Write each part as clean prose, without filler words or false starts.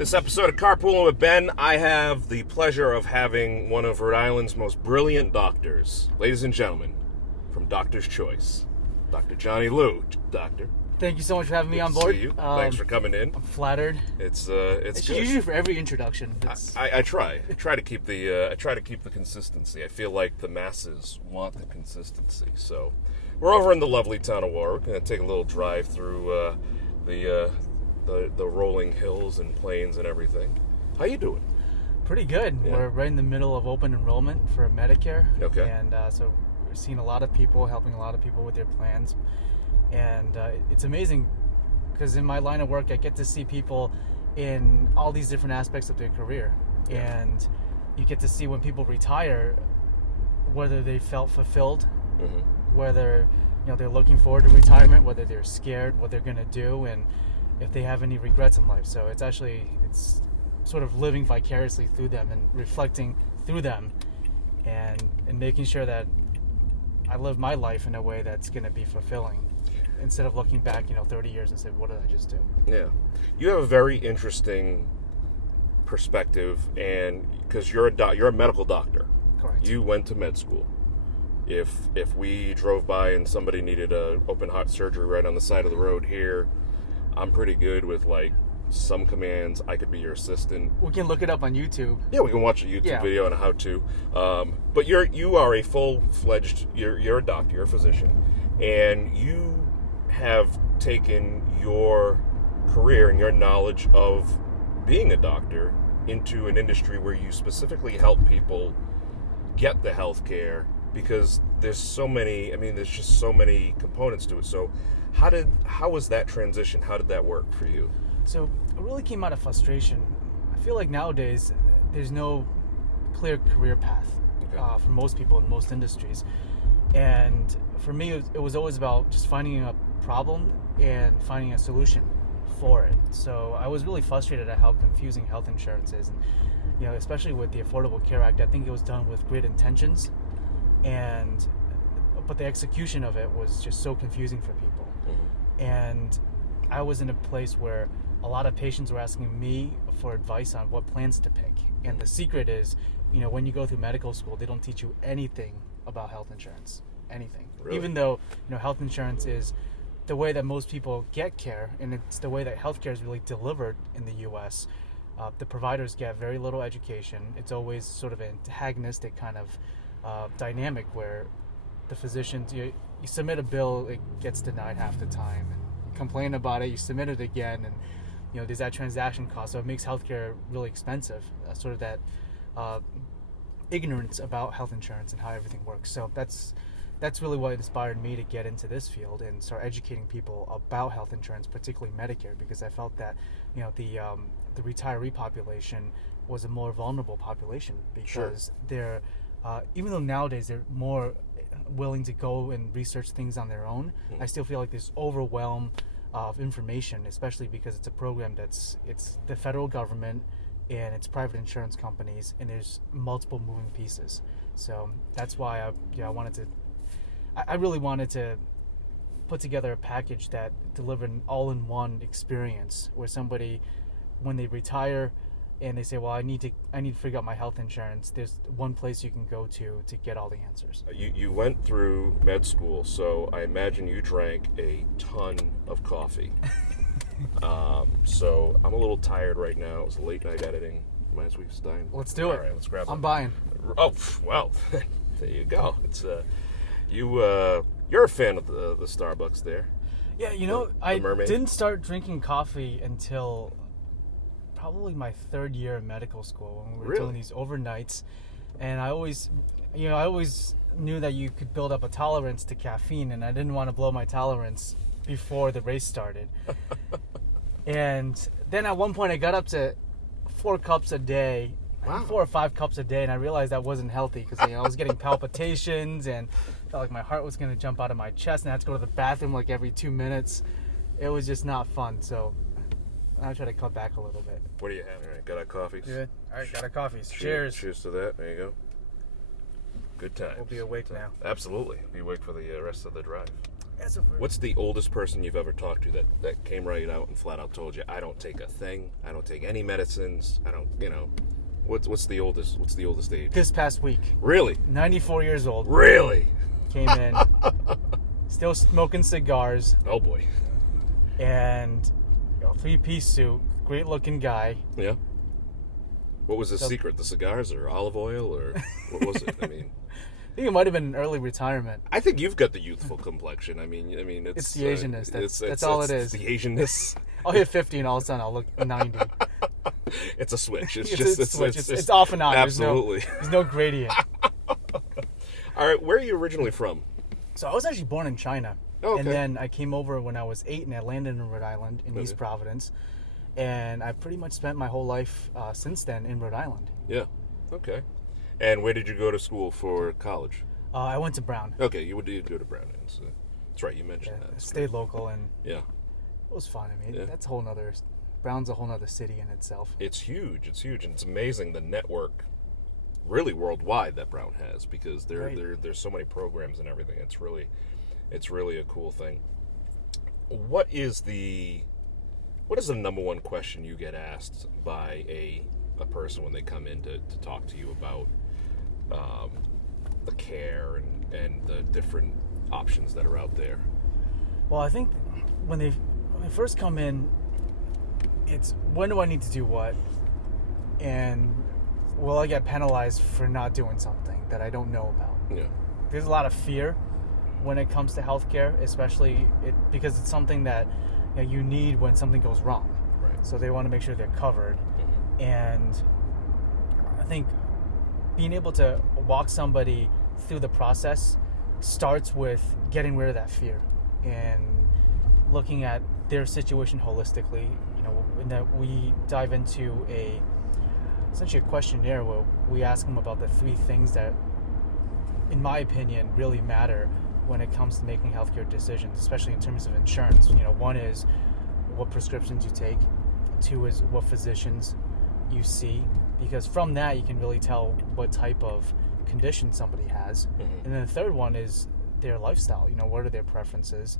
This episode of Carpooling with Ben, I have the pleasure of having one of Rhode Island's most brilliant doctors. Ladies and gentlemen, from Doctor's Choice, Dr. Johnny Luo. Doctor. Thank you so much for having me on Good board. to see you. Thanks for coming in. I'm flattered. It's It's good. usually for every introduction. I try. I try to keep the consistency. I feel like the masses want the consistency. So we're over in the lovely town of Warwick. We're gonna take a little drive through the rolling hills and plains and everything. How you doing? Pretty good. Yeah. We're right in the middle of open enrollment for Medicare. Okay. And so we're seeing a lot of people, helping a lot of people with their plans. And it's amazing because in my line of work, I get to see people in all these different aspects of their career. Yeah. And you get to see when people retire, whether they felt fulfilled, whether they're looking forward to retirement, whether they're scared, what they're going to do, and if they have any regrets in life. So it's sort of living vicariously through them and reflecting through them and making sure that I live my life in a way that's going to be fulfilling instead of looking back 30 years and say, what did I just do? Yeah. You have a very interesting perspective, and because you're a medical doctor. Correct. You went to med school. If we drove by and somebody needed a open heart surgery right on the side of the road here, I'm pretty good with like some commands. I could be your assistant. We can look it up on YouTube. Yeah, we can watch a YouTube video on how to. But you are a full-fledged. You're a doctor. You're a physician, and you have taken your career and your knowledge of being a doctor into an industry where you specifically help people get the health care, because there's just so many components to it. So how was that transition? How did that work for you? So it really came out of frustration. I feel like nowadays there's no clear career path for most people in most industries. And for me, it was always about just finding a problem and finding a solution for it. So I was really frustrated at how confusing health insurance is. And, especially with the Affordable Care Act, I think it was done with great intentions, but the execution of it was just so confusing for people. And I was in a place where a lot of patients were asking me for advice on what plans to pick. And the secret is, when you go through medical school, they don't teach you anything about health insurance. Anything. Really? Even though, health insurance is the way that most people get care, and it's the way that healthcare is really delivered in the U.S. The providers get very little education. It's always sort of an antagonistic kind of dynamic where the physicians, you submit a bill, it gets denied half the time, and you complain about it, you submit it again, and there's that transaction cost. So it makes healthcare really expensive. Sort of that ignorance about health insurance and how everything works. So that's really what inspired me to get into this field and start educating people about health insurance, particularly Medicare, because I felt that the retiree population was a more vulnerable population, because they're even though nowadays they're more willing to go and research things on their own, I still feel like there's overwhelm of information, especially because it's a program it's the federal government and it's private insurance companies, and there's multiple moving pieces. So that's why I really wanted to put together a package that delivered an all-in-one experience where somebody, when they retire and they say, well, I need to figure out my health insurance, there's one place you can go to get all the answers. You went through med school, so I imagine you drank a ton of coffee. So I'm a little tired right now. It was late night editing. Might as well stein. Let's do it. All right, let's grab it. I'm buying. Oh, well, there you go. It's you're a fan of the Starbucks there. Yeah, I didn't start drinking coffee until probably my third year in medical school, when we were doing these overnights, and I always knew that you could build up a tolerance to caffeine, and I didn't want to blow my tolerance before the race started. And then at one point I got up to 4 cups a day. Wow. 4 or 5 cups a day, and I realized that wasn't healthy because I was getting palpitations and felt like my heart was going to jump out of my chest, and I had to go to the bathroom like every 2 minutes. It was just not fun, so I try to cut back a little bit. What do you have? All right, got our coffees. Good. All right, got our coffees. Cheers. Cheers to that. There you go. Good times. We'll be awake now. Absolutely. Be awake for the rest of the drive. What's the oldest person you've ever talked to that came right out and flat out told you, I don't take a thing, I don't take any medicines, I don't, what's the oldest age? This past week. Really? 94 years old. Really? Came in, still smoking cigars. Oh boy. And 3-piece suit, great looking guy. Yeah. What was his secret? The cigars or olive oil or what was it? I mean, I think it might have been an early retirement. I think you've got the youthful complexion. I mean, it's the Asianness. That's all it is. It's the Asianness. I'll hit 50 and all of a sudden I'll look 90. It's a switch. It's a switch. It's off and on. Absolutely. There's no gradient. All right, where are you originally from? So I was actually born in China. Oh, okay. And then I came over when I was 8 and I landed in Rhode Island in East Providence. And I pretty much spent my whole life since then in Rhode Island. Yeah. Okay. And where did you go to school for college? I went to Brown. Okay, you did go to Brown. That's right, you mentioned that. I stayed local and it was fun. I mean, that's a whole nother... Brown's a whole nother city in itself. It's huge, and it's amazing the network, really worldwide, that Brown has, because there's so many programs and everything. It's really a cool thing. What is the number one question you get asked by a person when they come in to talk to you about the care and the different options that are out there? Well, I think when they first come in, it's when do I need to do what, and will I get penalized for not doing something that I don't know about? Yeah. There's a lot of fear when it comes to healthcare, especially because it's something that you need when something goes wrong. Right. So they want to make sure they're covered. Mm-hmm. And I think being able to walk somebody through the process starts with getting rid of that fear and looking at their situation holistically. And that we dive into essentially a questionnaire where we ask them about the 3 things that, in my opinion, really matter when it comes to making healthcare decisions, especially in terms of insurance. 1 is what prescriptions you take. 2 is what physicians you see, because from that you can really tell what type of condition somebody has. Mm-hmm. And then the 3rd one is their lifestyle. What are their preferences?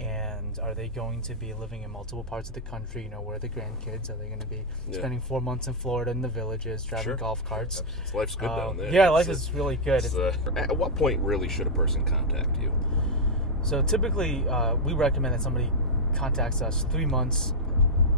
And are they going to be living in multiple parts of the country? Where are the grandkids? Are they going to be spending 4 months in Florida in the villages, driving golf carts? Life's good down there. Yeah, life is really good. At what point really should a person contact you? So typically, we recommend that somebody contacts us 3 months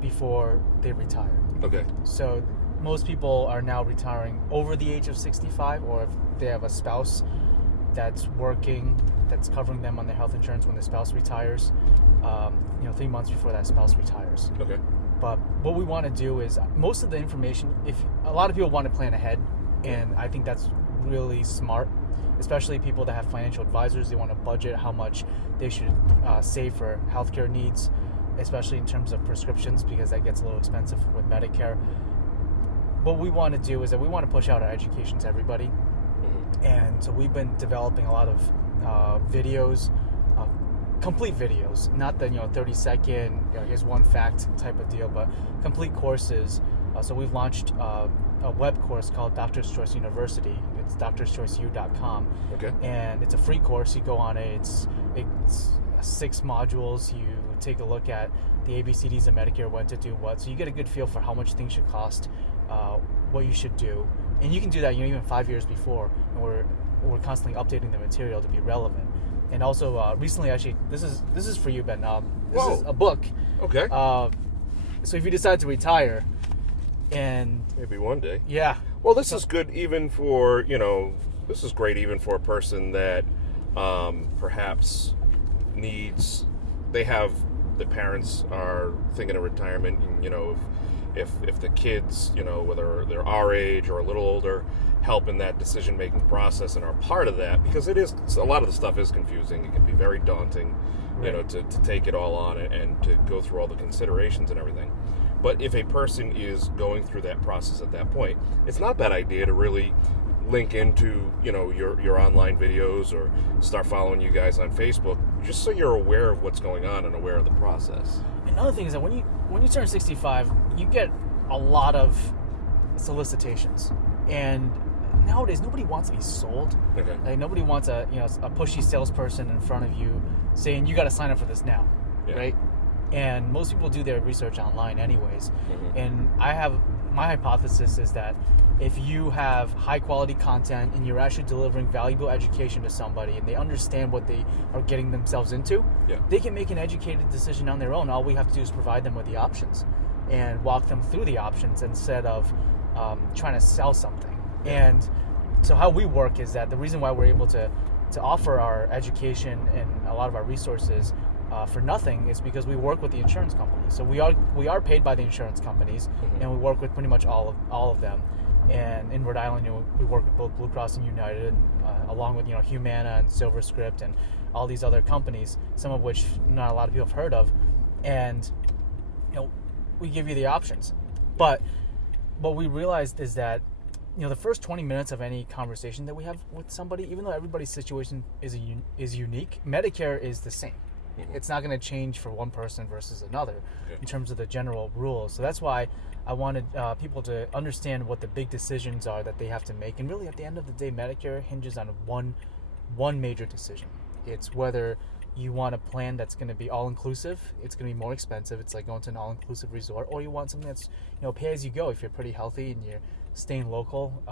before they retire. Okay. So most people are now retiring over the age of 65, or if they have a spouse that's working, that's covering them on their health insurance when the spouse retires, 3 months before that spouse retires. Okay. But what we want to do is, most of the information, if a lot of people want to plan ahead, and I think that's really smart, especially people that have financial advisors. They want to budget how much they should save for healthcare needs, especially in terms of prescriptions, because that gets a little expensive with Medicare. What we want to do is that we want to push out our education to everybody. Mm-hmm. And so we've been developing a lot of videos, complete videos, not the 30-second, here's one fact type of deal, but complete courses. So we've launched a web course called Doctor's Choice University. It's doctorschoiceu.com. Okay. And it's a free course. You go on it. It's 6 modules. You take a look at the ABCDs of Medicare, when to do what. So you get a good feel for how much things should cost, what you should do. And you can do that, even 5 years before. And we're constantly updating the material to be relevant. And also, recently, actually, this is for you, Ben. This is a book. Okay. So if you decide to retire, and maybe one day. Yeah. Well, this is good even for, this is great even for a person that perhaps the parents are thinking of retirement, and, if the kids, whether they're our age or a little older, help in that decision-making process and are part of that, because a lot of the stuff is confusing. It can be very daunting, right, to take it all on and to go through all the considerations and everything. But if a person is going through that process at that point, it's not a bad idea to really link into, your online videos or start following you guys on Facebook, just so you're aware of what's going on and aware of the process. Another thing is that when you turn 65, you get a lot of solicitations, and nowadays nobody wants to be sold. Okay. Like nobody wants a pushy salesperson in front of you saying you got to sign up for this now, Yeah. right? And most people do their research online anyways. Mm-hmm. And my hypothesis is that if you have high quality content and you're actually delivering valuable education to somebody and they understand what they are getting themselves into, Yeah. they can make an educated decision on their own. All we have to do is provide them with the options and walk them through the options instead of trying to sell something. Yeah. And so how we work is that the reason why we're able to offer our education and a lot of our resources for nothing is because we work with the insurance companies. So we are paid by the insurance companies, Mm-hmm. and we work with pretty much all of them. And in Rhode Island, we work with both Blue Cross and United, along with Humana and SilverScript and all these other companies, some of which not a lot of people have heard of. And we give you the options. But what we realized is that the first 20 minutes of any conversation that we have with somebody, even though everybody's situation is unique, Medicare is the same. Mm-hmm. It's not going to change for one person versus another Okay. in terms of the general rules. So that's why I wanted people to understand what the big decisions are that they have to make. And really, at the end of the day, Medicare hinges on one major decision. It's whether you want a plan that's going to be all-inclusive. It's going to be more expensive. It's like going to an all-inclusive resort. Or you want something that's pay-as-you-go. If you're pretty healthy and you're staying local,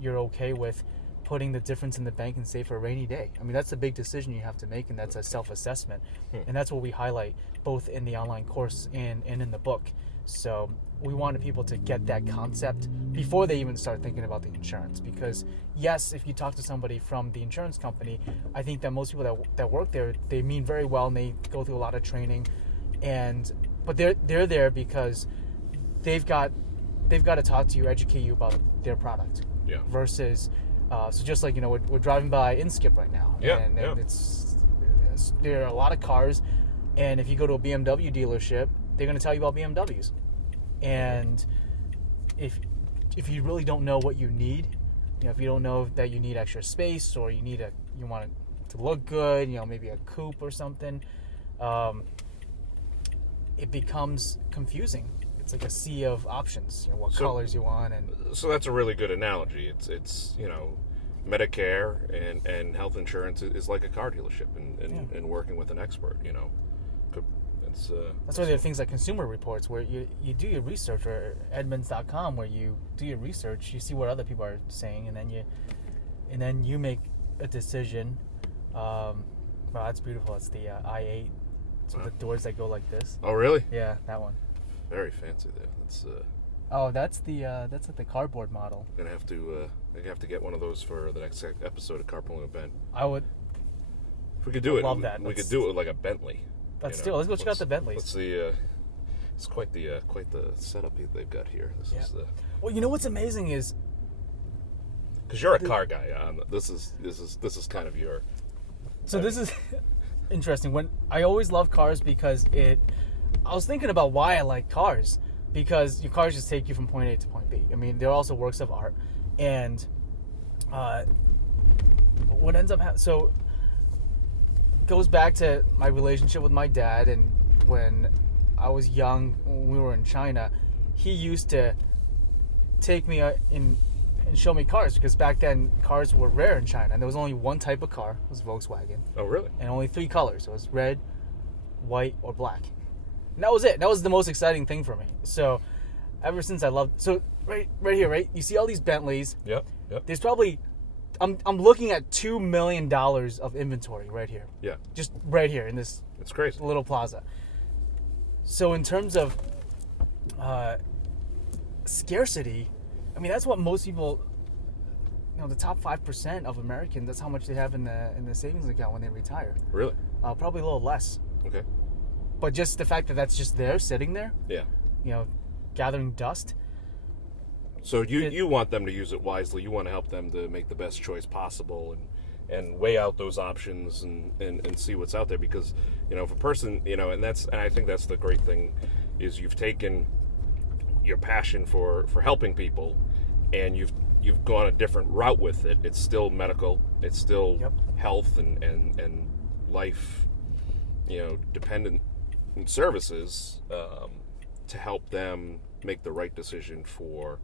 you're okay with putting the difference in the bank and save for a rainy day. I mean, that's a big decision you have to make, and that's a self-assessment. And that's what we highlight both in the online course and in the book. So we wanted people to get that concept before they even start thinking about the insurance. Because yes, if you talk to somebody from the insurance company, I think that most people that work there, they mean very well and they go through a lot of training, but they're there because they've got to talk to you, educate you about their product. Yeah. Versus so just like we're driving by Inskip right now, Yeah, and yeah. there are a lot of cars, and if you go to a BMW dealership, they're going to tell you about BMWs, and if you really don't know what you need, if you don't know that you need extra space or you want it to look good, maybe a coupe or something, it becomes confusing. It's like a sea of options, what colors you want, and So that's a really good analogy. It's Medicare and health insurance is like a car dealership and working with an expert. that's why there are things like Consumer Reports where you do your research, or Edmunds.com where you do your research, you see what other people are saying, and then you make a decision. Wow, that's beautiful. It's the i8. It's with the doors that go like this. Oh, really? Yeah, that one. Very fancy there. That's That's like the cardboard model. I have to get one of those for the next episode of Carpooling with Ben. I would. If we could do it, love that. We could do it with like a Bentley. Let's do it. Let's go check out the Bentleys. Let's see. It's quite the setup they've got here. This is the. Well, what's amazing is Because you're a car guy. This is kind of your. So this is interesting. When I always love cars because I was thinking about why I like cars, because your cars just take you from point A to point B. I mean, they're also works of art, and what ends up so goes back to my relationship with my dad. And when I was young, when we were in China, he used to take me in and show me cars, because back then cars were rare in China, and there was only one type of car. It was Volkswagen. Oh, really? And only 3 colors. It was red, white, or black. And that was it. That was the most exciting thing for me. So ever since I loved... So right here, right? You see all these Bentleys. Yep. There's probably... I'm looking at $2 million of inventory right here. Yeah. Just right here in this It's crazy. little plaza. So in terms of scarcity, I mean, that's what most people... the top 5% of Americans, that's how much they have in the savings account when they retire. Really? Probably a little less. Okay. But just the fact that that's just there, sitting there, Yeah. gathering dust. So you want them to use it wisely. You want to help them to make the best choice possible and weigh out those options and see what's out there. Because, if a person, and I think that's the great thing, is you've taken your passion for helping people and you've gone a different route with it. It's still medical. It's still health and life, dependent services to help them make the right decision for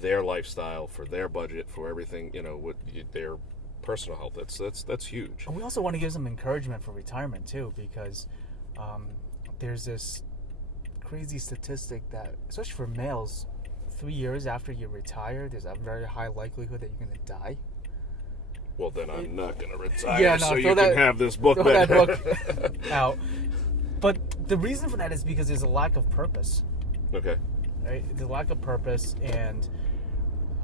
their lifestyle, for their budget, for everything, with their personal health. That's huge. And we also want to give them encouragement for retirement too, because there's this crazy statistic that, especially for males, 3 years after you retire, there's a very high likelihood that you're going to die. Well, then I'm not going to retire, Yeah, no, so throw you that- can have this book throw back. that book out. But the reason for that is because there's a lack of purpose. Okay. Right? There's a lack of purpose, and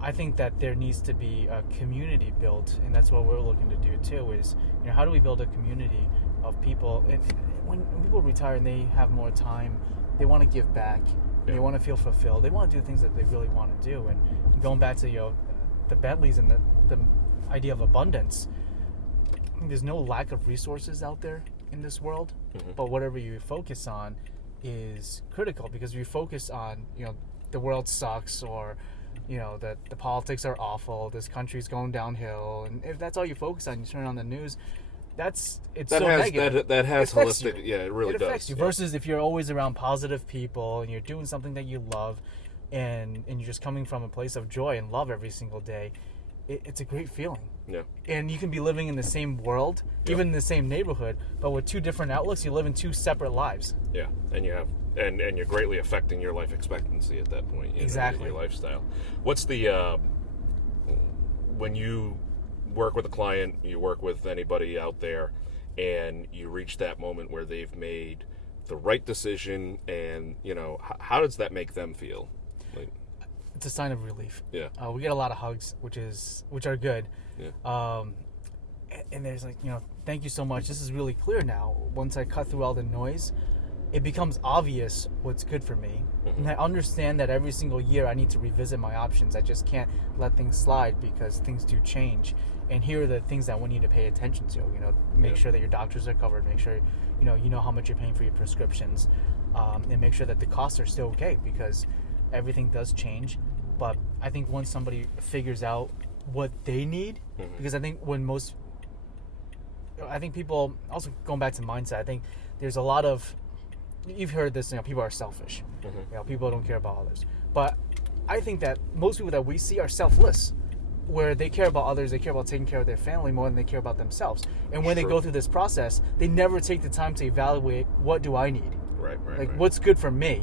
I think that there needs to be a community built, and that's what we're looking to do too. Is how do we build a community of people? And when people retire and they have more time, they want to give back. Yeah. They want to feel fulfilled. They want to do things that they really want to do. And going back to the Bentleys and the idea of abundance, there's no lack of resources out there in this world, but whatever you focus on is critical, because if you focus on the world sucks, or that the politics are awful, this country's going downhill, and if that's all you focus on, you turn on the news, it's so negative. That has It affects holistic. you. Yeah, it really It affects does. you. Yeah. Versus if you're always around positive people and you're doing something that you love, and you're just coming from a place of joy and love every single day, it's a great feeling. Yeah. And you can be living in the same world, even in the same neighborhood, but with two different outlooks, you live in two separate lives. Yeah, and you have, and you're greatly affecting your life expectancy at that point. Exactly. Your lifestyle. What's the when you work with a client, you work with anybody out there, and you reach that moment where they've made the right decision, and how does that make them feel? Like, It's a sign of relief. yeah. We get a lot of hugs, which are good. Yeah. And there's thank you so much. This is really clear now. Once I cut through all the noise, it becomes obvious what's good for me. And I understand that every single year I need to revisit my options. I just can't let things slide, because things do change. And here are the things that we need to pay attention to. Make sure that your doctors are covered. Make sure you know how much you're paying for your prescriptions, and make sure that the costs are still okay, because everything does change. But I think once somebody figures out what they need, because I think people, also going back to mindset, I think there's a lot of, you've heard this, people are selfish. People don't care about others. But I think that most people that we see are selfless, where they care about others, they care about taking care of their family more than they care about themselves. And when they go through this process, they never take the time to evaluate, what do I need? Right. What's good for me?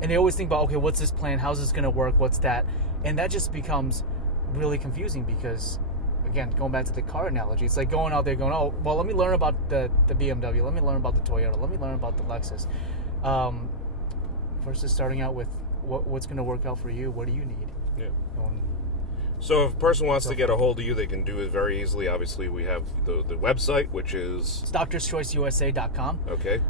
And they always think about, okay, what's this plan? How's this going to work? What's that? And that just becomes really confusing, because, again, going back to the car analogy, it's like going out there going, oh, well, let me learn about the BMW. Let me learn about the Toyota. Let me learn about the Lexus. Versus starting out with what's going to work out for you. What do you need? Yeah. So if a person wants So- to get a hold of you, they can do it very easily. Obviously, we have the website, which is It's DoctorsChoiceUSA.com. okay.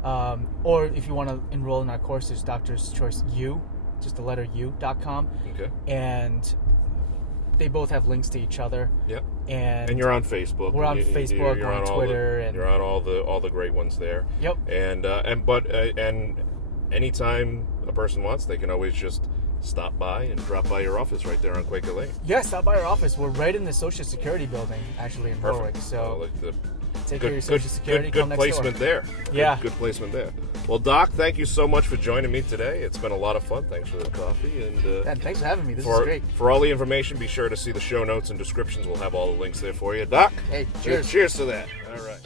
Or if you want to enroll in our course, there's Doctor's Choice U, just the letter U.com. Okay. And they both have links to each other. Yep. And you're on Facebook. We're on Facebook, You're we're on all Twitter, and you're on all the great ones there. Yep. And anytime a person wants, they can always just stop by and drop by your office right there on Quaker Lane. Yeah, stop by our office. We're right in the Social Security building, actually, in Berwick. So take care of your Social Security. Good come next placement door. there. Yeah. Good placement there. Well, Doc, thank you so much for joining me today. It's been a lot of fun. Thanks for the coffee. And Thanks for having me. This is great. For all the information, be sure to see the show notes and descriptions. We'll have all the links there for you. Doc? Hey, cheers. Cheers to that. All right.